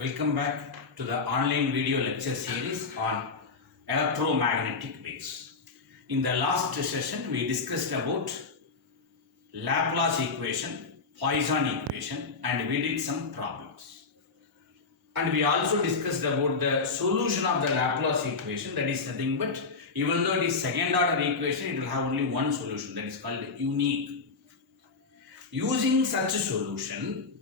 Welcome back to the online video lecture series on electromagnetic waves. In the last session, we discussed about Laplace equation, Poisson equation, and we did some problems. And we also discussed about the solution of the Laplace equation, that is nothing but, even though it is second order equation, it will have only one solution, that is called unique. Using such a solution,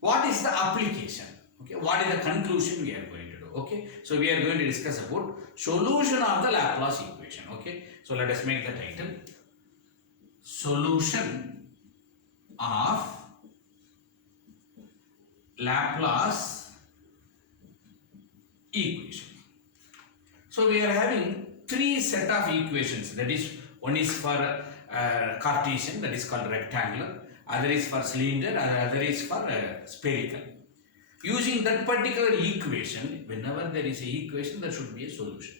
what is the application? Okay, what is the conclusion we are going to do? Okay, so we are going to discuss about solution of the Laplace equation. Okay, so let us make the title Solution of Laplace equation. So we are having three set of equations, that is, one is for Cartesian, that is called rectangular, other is for cylinder, and other is for spherical. Using that particular equation, whenever there is an equation, there should be a solution.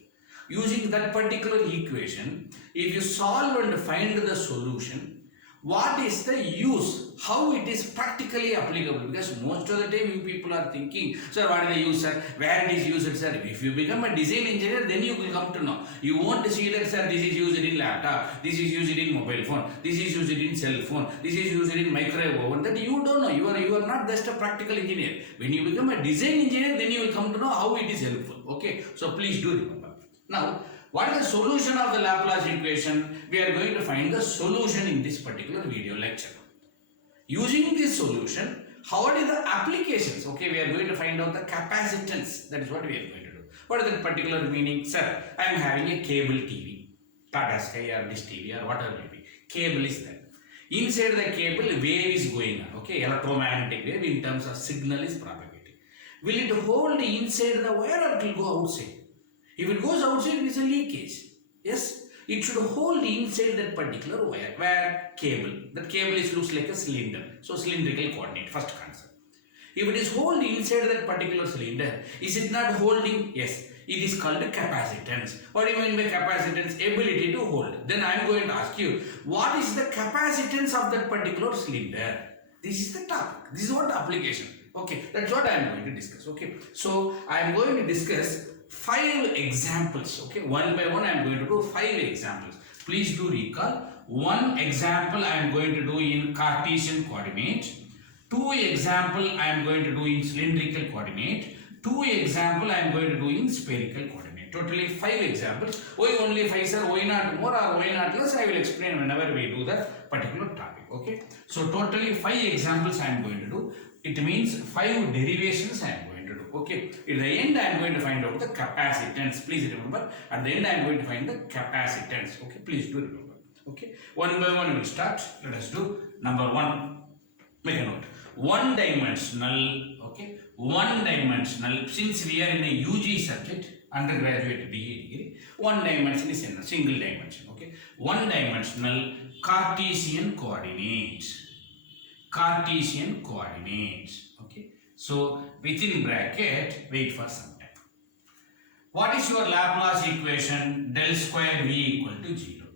Using that particular equation, if you solve and find the solution, what is the use? How it is practically applicable? Because most of the time you people are thinking, sir, what is the use, sir? Where it is used, sir? If you become a design engineer, then you will come to know. You won't see that, sir, this is used in laptop, this is used in mobile phone, this is used in cell phone, this is used in microwave oven. That you don't know. You are not just a practical engineer. When you become a design engineer, then you will come to know how it is helpful. Okay, so please do remember. Now, what is the solution of the Laplace equation? We are going to find the solution in this particular video lecture. Using this solution, how are the applications? Okay, we are going to find out the capacitance. That is what we are going to do. What is the particular meaning? Sir, I am having a cable TV, Tata Sky or Dish TV or whatever it may be. Cable is there. Inside the cable, wave is going on. Okay, electromagnetic wave in terms of signal is propagating. Will it hold inside the wire or it will go outside? If it goes outside, it is a leakage. Yes, it should hold inside that particular wire cable. That cable looks like a cylinder. So cylindrical coordinate, first concept. If it is hold inside that particular cylinder, is it not holding? Yes, it is called capacitance. What do you mean by capacitance? Ability to hold. Then I am going to ask you, what is the capacitance of that particular cylinder? This is the topic. This is what application. Okay, that's what I am going to discuss. Okay, so I am going to discuss 5 examples. Okay, one by one I am going to do 5 examples. Please do recall. One example I am going to do in Cartesian coordinate. 2 example I am going to do in cylindrical coordinate. 2 example I am going to do in spherical coordinate. Totally 5 examples. Why only 5, sir? Why not more or why not less? I will explain whenever we do the particular topic. Okay. So totally 5 examples I am going to do. It means 5 derivations I am going to do. Okay. At the end I am going to find out the capacitance. Please remember. At the end I am going to find the capacitance. Okay. Please do remember. Okay. One by one we will start. Let us do number 1. Make a note. One dimensional. Okay. One dimensional. Since we are in a UG subject, undergraduate degree, one dimension is in a single dimension. Okay. One dimensional Cartesian coordinates. Cartesian coordinates. Okay. So within bracket, wait for some time. What is your Laplace equation? Del square V equal to 0.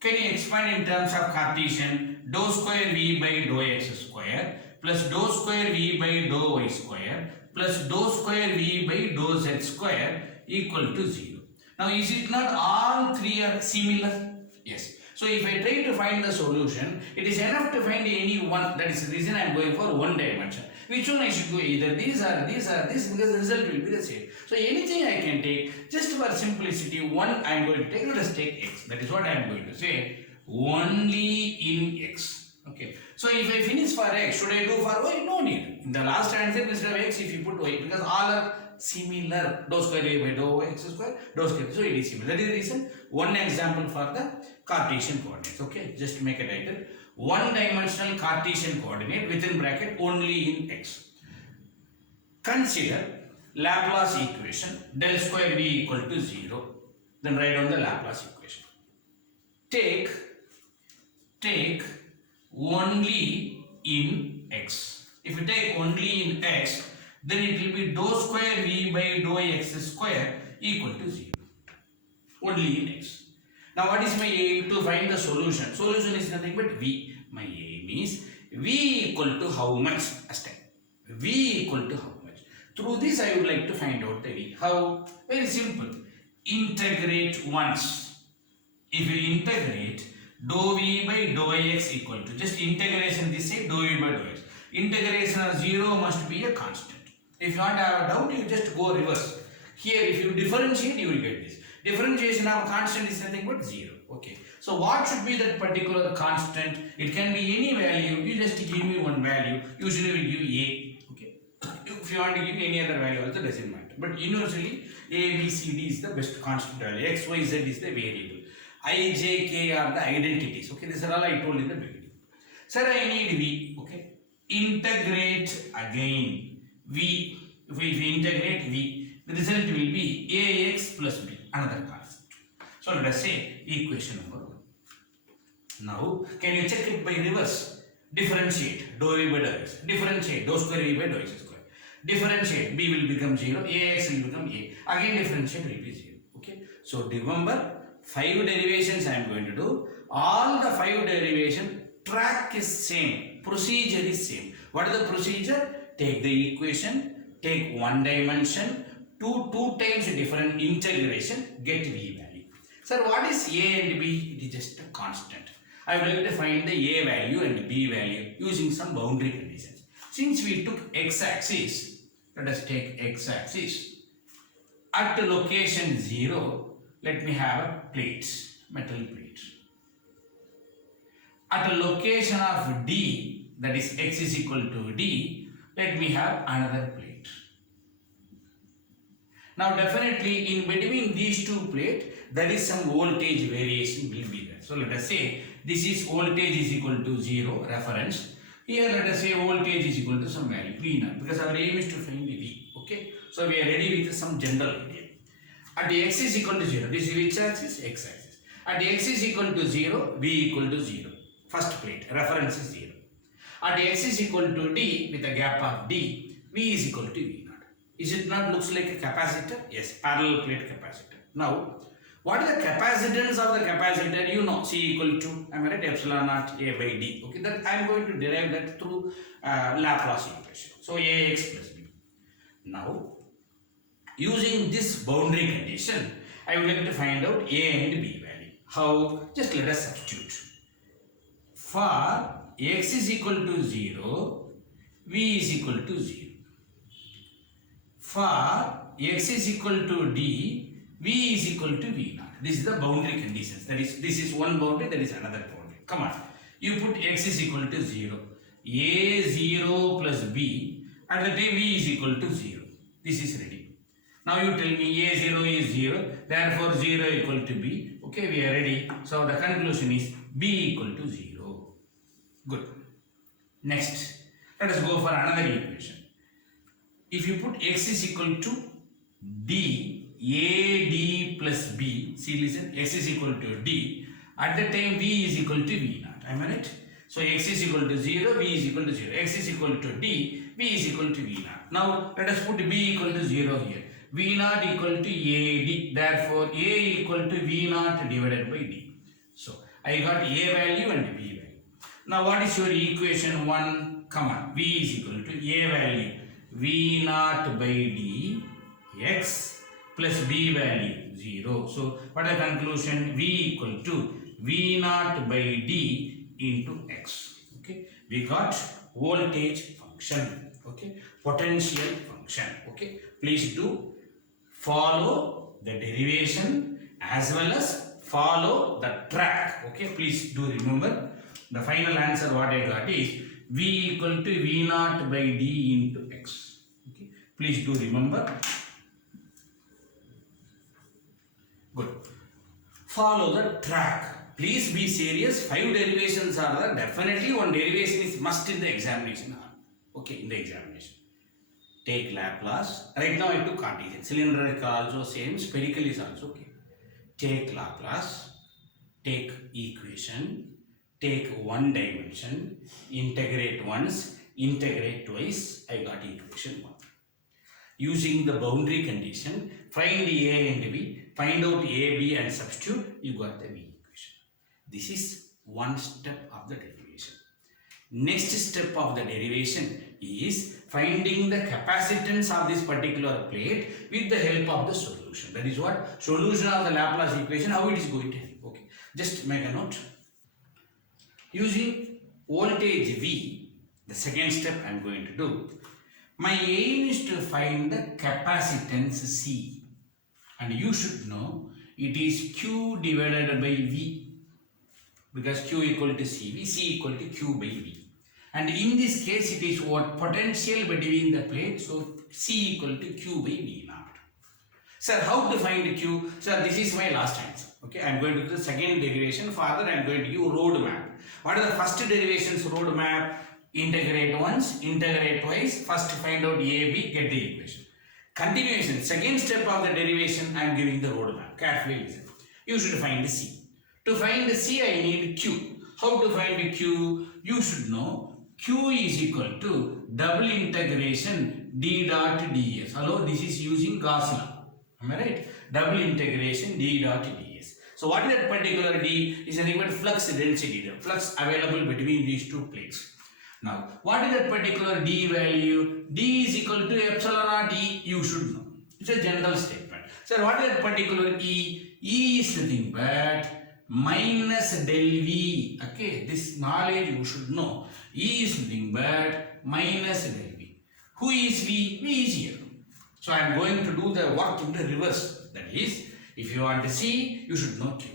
Can you expand in terms of Cartesian? Dou square V by dou x square plus dou square V by dou y square plus dou square V by dou z square equal to 0. Now is it not all 3 are similar? Yes. So if I try to find the solution, it is enough to find any one. That is the reason I am going for one dimension. Which one I should go? Either these or this or this, because the result will be the same. So anything I can take, just for simplicity, one I am going to take. Let us take x. That is what I am going to say. Only in x. Okay. So if I finish for x, should I do for y? No need. In the last answer instead of x, if you put y, because all are similar. Dou square a by dou x square, dou square. So it is similar. That is the reason. One example for the Cartesian coordinates. Okay, just make a title. One dimensional Cartesian coordinate within bracket only in x. Consider Laplace equation del square V equal to 0. Then write down the Laplace equation. Take only in x. If you take only in x, then it will be dou square V by dou x square equal to 0. Only in x. Now what is my aim? To find the solution. Solution is nothing but V. My aim is V equal to how much? As time. V equal to how much? Through this I would like to find out the V. How? Very simple. Integrate once. If you integrate, dou V by dou X equal to, just integration this side, dou V by dou X. Integration of 0 must be a constant. If you want to have a doubt, you just go reverse. Here, if you differentiate, you will get this. Differentiation of constant is nothing but 0. Okay. So, what should be that particular constant? It can be any value. You just give me one value. Usually, we give A. Okay. If you want to give any other value, also doesn't matter. But universally, A, B, C, D is the best constant value. X, Y, Z is the variable. I, J, K are the identities. Okay. These are all I told in the beginning. Sir, I need V. Okay. Integrate again. V. If we integrate V, the result will be AX plus B. Another constant. So let us say equation number 1. Now, can you check it by reverse? Differentiate dou V by dou X. Differentiate dou square V by dou X square. Differentiate, B will become 0, AX will become A. Again differentiate will be 0. Okay. So remember, 5 derivations I am going to do. All the 5 derivation track is same. Procedure is same. What is the procedure? Take the equation, take one dimension, two times different integration, get V value. Sir, what is A and B? It is just a constant. I would like to find the A value and B value using some boundary conditions. Since we took x-axis, let us take x-axis. At location 0, let me have a plate, metal plate. At a location of D, that is x is equal to D, let me have another plate. Now definitely in between these two plates, there is some voltage variation will be there. So let us say this is voltage is equal to 0, reference. Here let us say voltage is equal to some value, V0, because our aim is to find the V. Okay. So we are ready with some general idea. At the x is equal to 0, this is which axis? X axis. At the x is equal to 0, V equal to 0. First plate, reference is 0. At x is equal to D with a gap of D, V is equal to V0. Is it not looks like a capacitor? Yes, parallel plate capacitor. Now, what is the capacitance of the capacitor? You know, C equal to, I am right, epsilon naught A by D. Okay, that I am going to derive that through Laplace equation. So, AX plus B. Now, using this boundary condition, I would like to find out A and B value. How? Just let us substitute. For x is equal to 0, V is equal to 0. For x is equal to D, V is equal to V0. This is the boundary conditions. That is, this is one boundary, that is another boundary. Come on. You put x is equal to 0. A0 plus B, at the time V is equal to 0. This is ready. Now you tell me A0 is 0, therefore 0 equal to B. Okay, we are ready. So the conclusion is B equal to 0. Good. Next, let us go for another equation. If you put x is equal to D, AD plus B, see listen, x is equal to D, at the time V is equal to V0. Am I right? So x is equal to 0, V is equal to 0. X is equal to D, V is equal to V0. Now let us put B equal to 0 here. V0 equal to AD, therefore A equal to V0 divided by D. So I got A value and B value. Now what is your equation 1? Come on, V is equal to A value V0 by D x plus B value 0. So what is the conclusion? V equal to V0 by D into x. Okay, we got voltage function. Okay, potential function. Okay, please do follow the derivation as well as follow the track. Okay, please do remember. The final answer what I got is V equal to V0 by D into x. Okay. Please do remember. Good. Follow the track. Please be serious. 5 derivations are there. Definitely one derivation is must in the examination. Okay, in the examination. Take Laplace. Right now I took Cartesian. Cylindrical also same. Spherical is also okay. Take Laplace. Take equation. Take one dimension, integrate once, integrate twice, I got equation 1. Using the boundary condition, find A and B, find out A, B and substitute, you got the B equation. This is one step of the derivation. Next step of the derivation, is finding the capacitance of this particular plate with the help of the solution. That is what solution of the Laplace equation, how it is going to help. Okay, just make a note. Using voltage V, the second step I am going to do. My aim is to find the capacitance C, and you should know it is Q divided by V, because Q equal to CV, C equal to Q by V. And in this case, it is what potential between the plate, so C equal to Q by V naught. Sir, how to find Q? Sir, this is my last answer. Okay, I am going to do the second derivation. Further, I am going to use road map. What are the first derivations road map? Integrate once, integrate twice. First find out A, B, get the equation. Continuation, second step of the derivation, I am giving the road map. Carefully listen. You should find the C. To find the C, I need Q. How to find Q? You should know Q is equal to double integration d dot ds. Hello, this is using Gauss law. Am I right? Double integration d dot ds. So what is that particular d? Is nothing but flux density, the flux available between these two plates. Now, what is that particular d value? D is equal to epsilon naught E. You should know. It's a general statement. So what is that particular E? E is nothing but minus del V. Okay, this knowledge you should know. E is nothing but minus del V. Who is V? V is here. So I am going to do the work in the reverse. That is, if you want to C, you should know Q.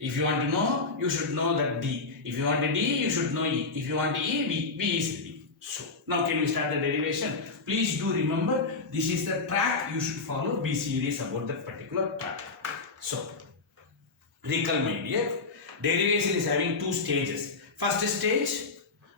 If you want to know, you should know that D. If you want a D, you should know E. If you want E, V. V is D. So, now can we start the derivation? Please do remember, this is the track you should follow. Be serious about that particular track. So, recall my dear, derivation is having two stages. First stage,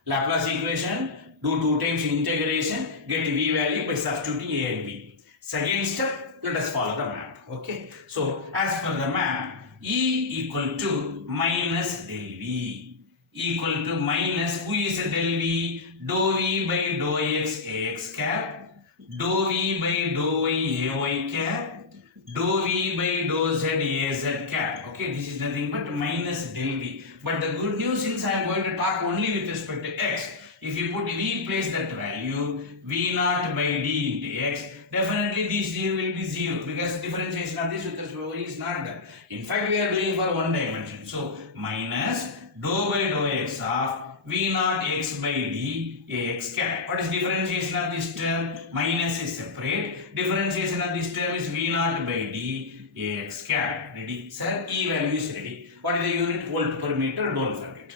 Laplace equation, do 2 times integration, get V value by substituting A and B. Second step, let us follow the map. Okay. So, as per the map, E equal to minus del V equal to minus, who is del V? Dou V by dou X AX cap, dou V by dou Y AY cap, dou V by dou Z AZ cap. Okay, this is nothing but minus del V. But the good news, since I am going to talk only with respect to X, if you put V, place that value, V naught by D into X, definitely this 0 will be 0, because differentiation of this with respect to Y is not there. In fact, we are doing for one dimension. So, minus dou by dou X of V naught X by D AX cap. What is differentiation of this term? Minus is separate. Differentiation of this term is V naught by D AX cap. Ready? Sir, E value is ready. What is the unit? Volt per meter. Don't forget.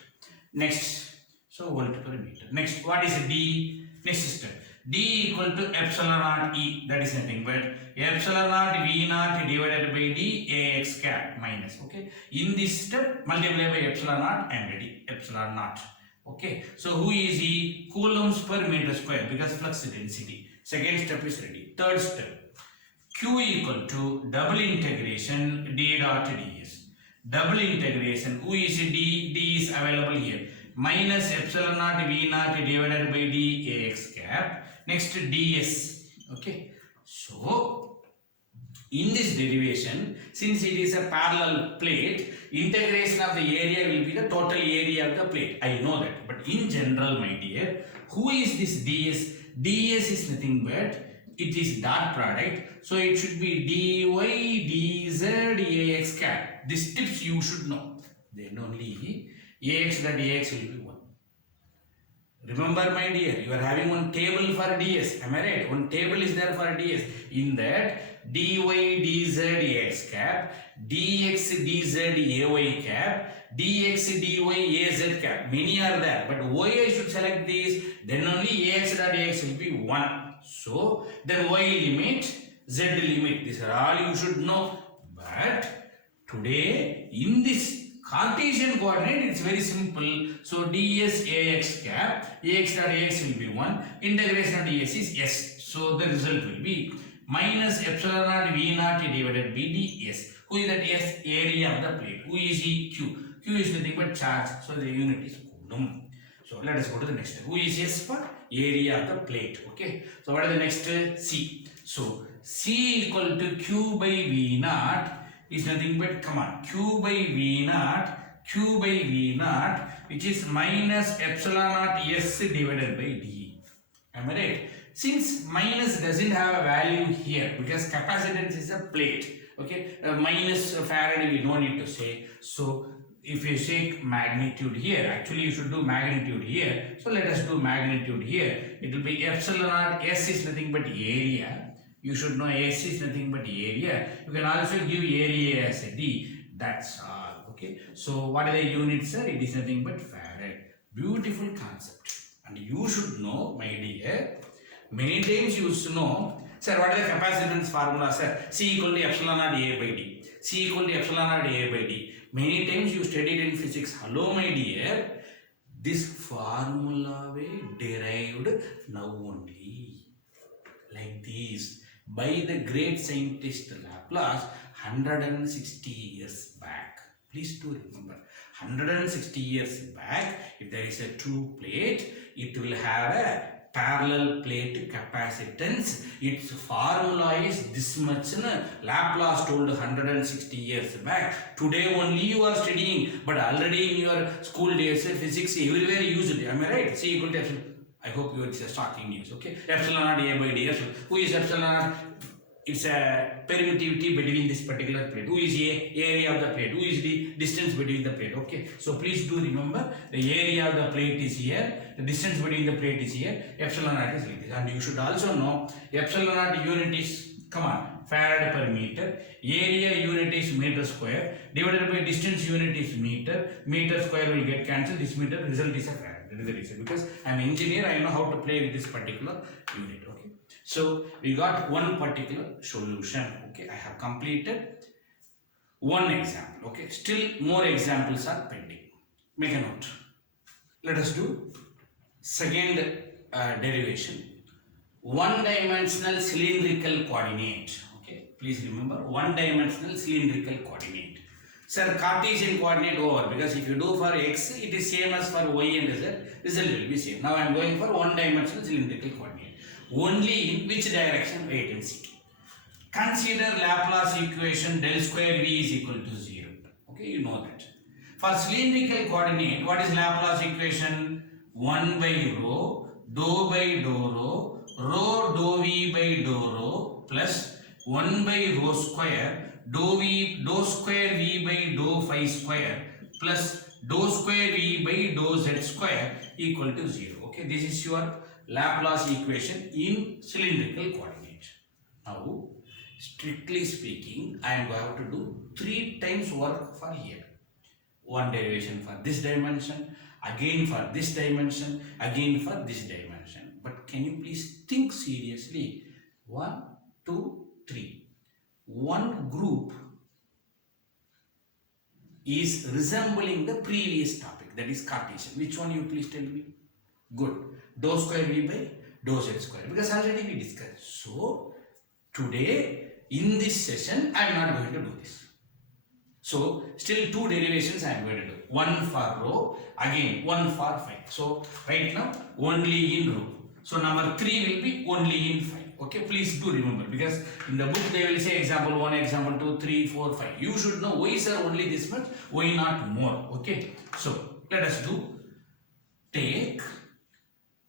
Next. So, volt per meter. Next, what is D? Next step. D equal to epsilon naught E. That is nothing but epsilon naught V naught divided by D AX cap minus. Okay. In this step, multiply by epsilon naught and ready. Epsilon naught. Okay. So, who is E? Coulombs per meter square, because flux density. Second step is ready. Third step. Q equal to double integration D dot ds. Double integration. Who is D? D is available here. Minus epsilon naught V naught divided by D AX cap. Next ds. Okay. So, in this derivation, since it is a parallel plate, integration of the area will be the total area of the plate. I know that. But in general, my dear, who is this ds? Ds is nothing but, it is dot product. So, it should be dy dz ax cap. These tips you should know. Then only ax dot ax will be 1. Remember, my dear, you are having one table for ds. Am I right? One table is there for ds. In that, dy dz ax cap, dx dz ay cap, dx dy az cap. Many are there, but why I should select these? Then only ax dot ax will be 1. So, then y limit, z limit. These are all you should know. But today, in this Cartesian coordinate, it's very simple. So, ds ax cap, ax dot ax will be 1. Integration of ds is s. So, the result will be minus epsilon naught v naught divided by ds. Who is that s? Area of the plate. Who is E? Q. Q is nothing but charge. So, the unit is coulomb. So, let us go to the next. Who is S for? Area of the plate. Okay. So, what is the next? C. So, C equal to Q by V naught is nothing but, come on, Q by V naught, which is minus epsilon naught S divided by D. Am I right? Since minus doesn't have a value here because capacitance is a plate. Okay, minus farad we don't need to say. So if you say magnitude here, actually you should do magnitude here. So let us do magnitude here. It will be epsilon naught. S is nothing but area. You should know S is nothing but area. You can also give area as a D. That's all. Okay. So what are the units, sir? It is nothing but farad. Beautiful concept. And you should know, my dear, many times you used to know, sir, what is the capacitance formula, sir? C equal to epsilon naught A by D. C equal to epsilon naught A by D. Many times you studied in physics. Hello, my dear. This formula we derived now only. Like this. By the great scientist Laplace 160 years back. Please do remember. 160 years back, if there is a two plate, it will have a parallel plate capacitance. Its formula is this much. Laplace told 160 years back. Today only you are studying, but already in your school days, physics everywhere used it. Am I right? C equal to epsilon. I hope you it's a shocking news. Okay, epsilon naught A by D. Who is epsilon naught? It's a permittivity between this particular plate. Who is A? Area of the plate. Who is the distance between the plate? Okay. So please do remember the area of the plate is here. The distance between the plate is here. Epsilon naught is like this. And you should also know epsilon naught unit is, come on, farad per meter. Area unit is meter square. Divided by distance unit is meter. Meter square will get cancelled. This meter result is a farad. That is the reason. Because I am an engineer, I know how to play with this particular unit. Okay. So we got one particular solution. Okay, I have completed one example. Okay, still more examples are pending. Make a note. Let us do second derivation. One-dimensional cylindrical coordinate. Okay, please remember one-dimensional cylindrical coordinate. Sir, Cartesian coordinate over, because if you do for x, it is same as for y and z. Result will be same. Now I am going for one-dimensional cylindrical coordinate. Only in which direction? Wait and see. Consider Laplace equation del square v is equal to 0. Okay, you know that. For cylindrical coordinate, what is Laplace equation? 1 by rho, dou by dou rho, rho dou v by dou rho plus 1 by rho square, dou square v by dou phi square plus dou square v by dou z square equal to 0. Okay, this is your Laplace equation in cylindrical coordinate. Now, strictly speaking, I am going to do 3 times work for here. One derivation for this dimension, again for this dimension, again for this dimension. But can you please think seriously? 1, 2, 3. One group is resembling the previous topic, that is Cartesian. Which one you please tell me? Good. Dou square v by dou z square, because already we discussed. So today in this session I am not going to do this. So still 2 derivations I am going to do. One for rho, again one for phi. So right now only in rho. So number 3 will be only in phi. Okay, please do remember, because in the book they will say example 1, example 2, 3, 4, 5. You should know why sir only this much, why not more. Okay, so let us do. Take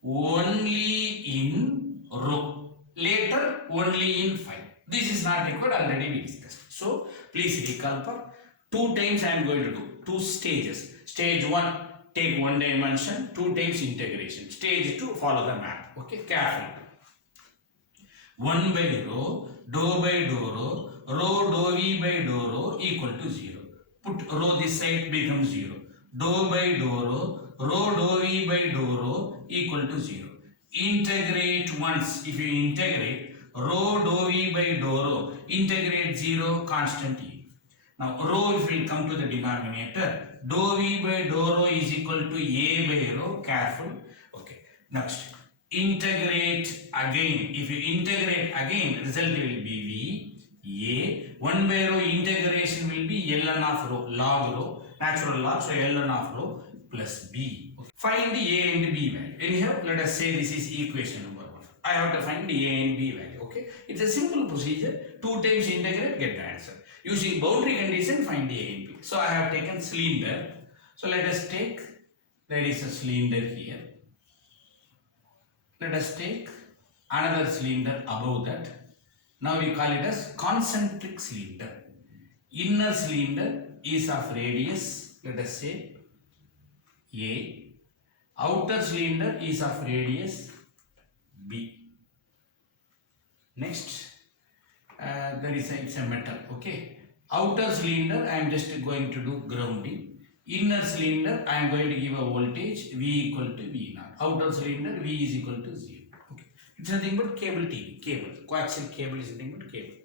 only in rho, later only in phi. This is not required, already we discussed. So please recall for 2 times I am going to do 2 stages. Stage 1, take 1 dimension, 2 times integration. Stage 2, follow the map. Okay, careful. 1 by rho, dou by dou rho, rho dou v by dou rho equal to 0. Put rho this side, becomes 0. Dou by dou rho, rho dou v by dou rho equal to 0. Integrate once. If you integrate rho dou v by dou rho, integrate 0, constant e. Now rho if we come to the denominator, dou v by dou rho is equal to a by rho. Careful. Okay. Next, integrate again. If you integrate again, result will be v a. 1 by rho integration will be ln of rho, log rho, natural log. So ln of rho plus b. Okay. Find the a and b value. Anyhow, let us say this is equation number 1. I have to find the a and b value. Okay, it's a simple procedure. 2 times integrate, get the answer. Using boundary condition, find the a and b. So I have taken cylinder. So let us take, there is a cylinder here. Let us take another cylinder above that. Now we call it as concentric cylinder. Inner cylinder is of radius, let us say A. Outer cylinder is of radius B. Next, it's a metal, okay. Outer cylinder I am just going to do grounding. Inner cylinder I am going to give a voltage V equal to V naught. Outer cylinder V is equal to 0. Okay. It's nothing but cable TV, cable. Coaxial cable is nothing but cable.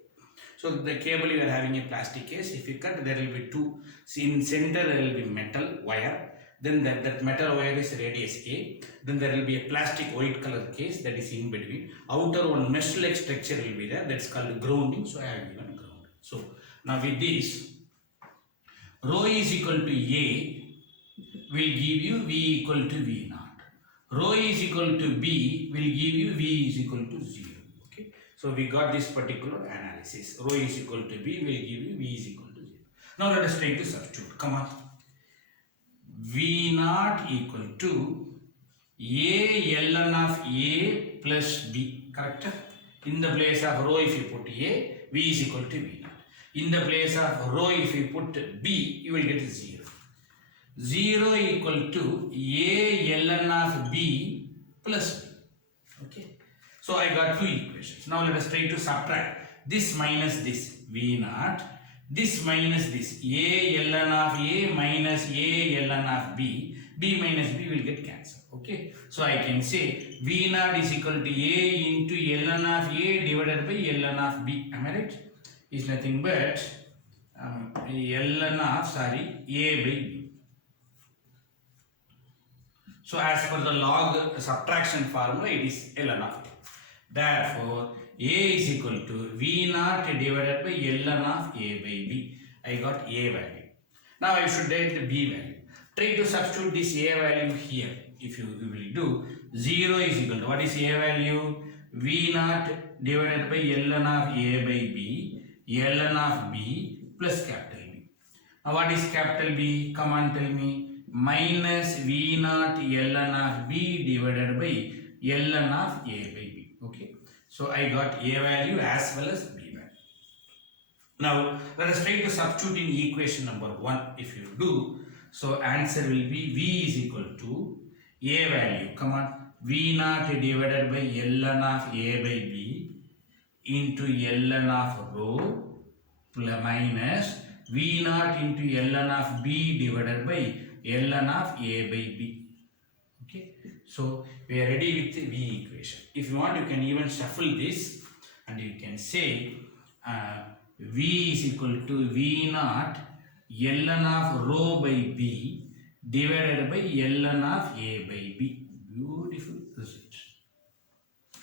So the cable you are having a plastic case. If you cut, there will be two. See, in center there will be metal wire. Then that metal wire is radius A. Then there will be a plastic white color case that is in between. Outer one mesh like structure will be there. That's called grounding. So I have given ground. So now with this, rho is equal to A will give you V equal to V naught. Rho is equal to B will give you V is equal to 0. Okay. So we got this particular analysis. Rho is equal to B will give you V is equal to 0. Now let us try to substitute. Come on. V naught equal to A ln of A plus B. Correct? In the place of rho if you put A, V is equal to V naught. In the place of rho if you put B, you will get 0. 0 equal to A ln of B plus B. Okay. So I got two equations. Now let us try to subtract this minus this V naught. This minus this, A ln of A minus A ln of B, B minus B will get cancelled. Okay. So I can say V naught is equal to A into ln of A divided by ln of B. Am I right? Is nothing but ln of, A by B. So as per the log subtraction formula, it is ln of A. Therefore, A is equal to V naught divided by ln of A by B. I got A value. Now I should write the B value. Try to substitute this A value here. If you will do, 0 is equal to, what is A value? V naught divided by ln of A by B, ln of B plus capital B. Now what is capital B? Come on, tell me. Minus V naught ln of B divided by ln of A by B. Okay. So I got A value as well as B value. Now let us try to substitute in equation number 1. If you do, so answer will be V is equal to A value. Come on. V naught divided by ln of A by B into ln of rho plus minus V naught into ln of B divided by ln of A by B. Okay. So we are ready with the V equation. If you want, you can even shuffle this and you can say V is equal to V naught ln of rho by B divided by ln of A by B. Beautiful result.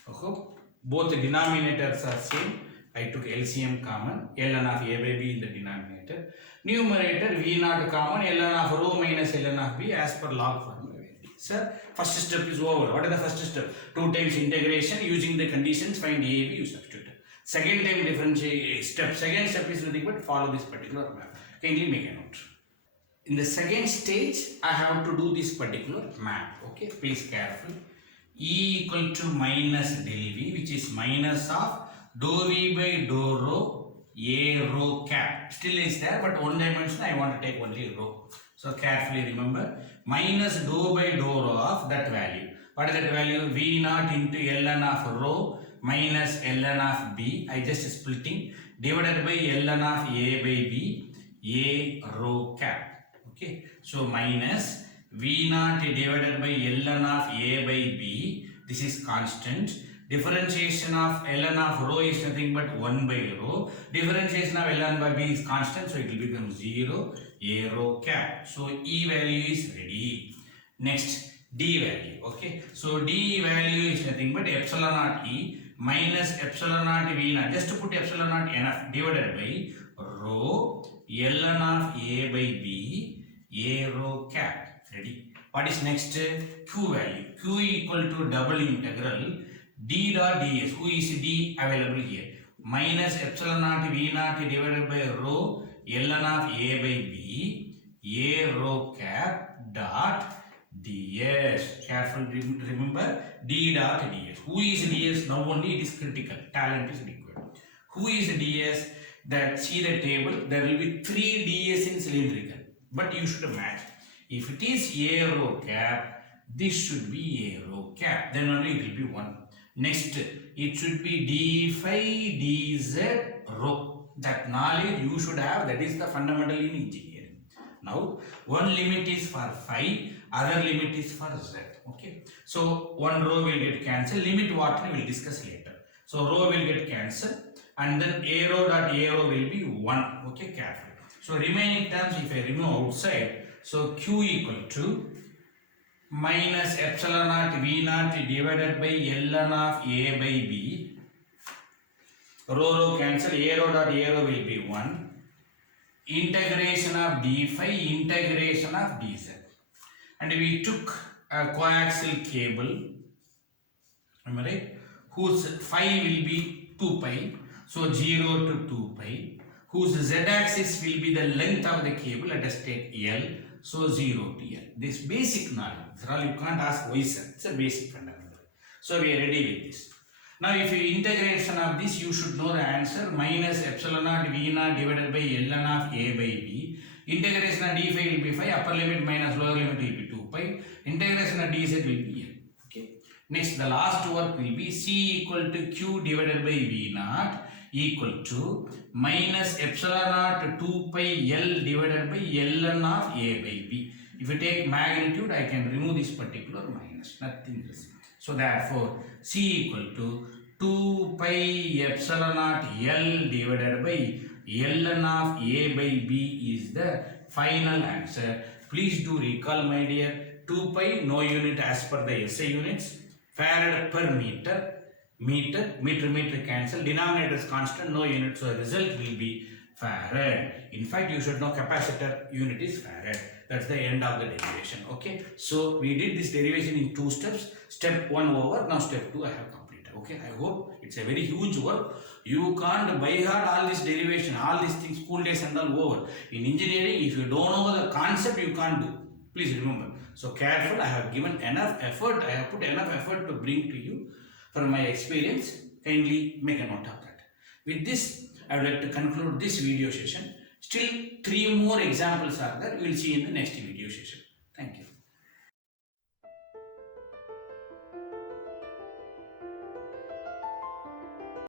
I hope both the denominators are same. I took LCM common, ln of A by B in the denominator. Numerator V naught common, ln of rho minus ln of B as per log formula. Sir, first step is over. What is the first step? 2 times integration using the conditions, find A, B, you substitute. Second time differentiate step. Second step is nothing but follow this particular map. Kindly make a note. In the second stage, I have to do this particular map. Okay, please careful. E equal to minus del V, which is minus of dou V by dou rho A rho cap. Still is there, but one dimension I want to take only rho. So carefully remember, minus dou by dou rho of that value. What is that value? V naught into ln of rho minus ln of B. I just splitting divided by ln of A by B, A rho cap. Okay. So minus V naught divided by ln of A by B. This is constant. Differentiation of ln of rho is nothing but 1 by rho. Differentiation of ln by B is constant, so it will become 0, A rho cap. So E value is ready. Next, D value. Okay. So D value is nothing but epsilon naught E minus epsilon naught V naught. Just to put epsilon naught NF divided by rho ln of A by B, A rho cap. Ready. What is next? Q value. Q equal to double integral d dot ds. Who is d available here? Minus epsilon naught V naught divided by rho ln of A by B, A rho cap dot ds. Careful, remember d dot ds. Who is ds? Now only it is critical. Talent is required. Who is ds? That see the table, there will be 3 ds in cylindrical. But you should match. If it is a rho cap, this should be a rho cap. Then only it will be 1. Next, it should be d phi dz rho. That knowledge you should have. That is the fundamental in engineering. Now, one limit is for phi, other limit is for z. Okay. So, one rho will get cancelled. Limit what we will discuss later. So, rho will get cancelled. And then a rho dot a rho will be 1. Okay, careful. So, remaining terms if I remove outside, so q equal to minus epsilon naught v naught divided by ln of a by b. Rho cancel, a rho dot a rho will be 1. Integration of d phi, integration of dz. And we took a coaxial cable, am I right? Whose phi will be 2 pi. So 0 to 2 pi, whose z-axis will be the length of the cable. Let us take L. So 0 to L. This basic knowledge. All you can't ask why sir. It's a basic fundamental. So we are ready with this. Now if you integration of this, you should know the answer. Minus epsilon naught v naught divided by ln of a by b. Integration of d phi will be phi. Upper limit minus lower limit will be 2 pi. Integration of dz will be L. Okay. Next, the last work will be C equal to q divided by v naught equal to minus epsilon naught 2 pi L divided by ln of a by b. If you take magnitude, I can remove this particular minus, nothing else. So therefore, C equal to 2 pi epsilon naught L divided by ln of a by b is the final answer. Please do recall, my dear, 2 pi no unit as per the SI units, farad per meter. Meter cancel, denominator is constant, no unit, so the result will be farad. In fact, you should know capacitor unit is farad. That's the end of the derivation. Okay, so we did this derivation in 2 steps. Step 1 over, now step 2 I have completed. Okay, I hope it's a very huge work. You can't by heart all this derivation, all these things, school days and all over. In engineering, if you don't know the concept, you can't do. Please remember. So careful, I have given enough effort, I have put enough effort to bring to you. From my experience, kindly make a note of that. With this, I would like to conclude this video session. Still 3 more examples are there. We will see in the next video session. Thank you.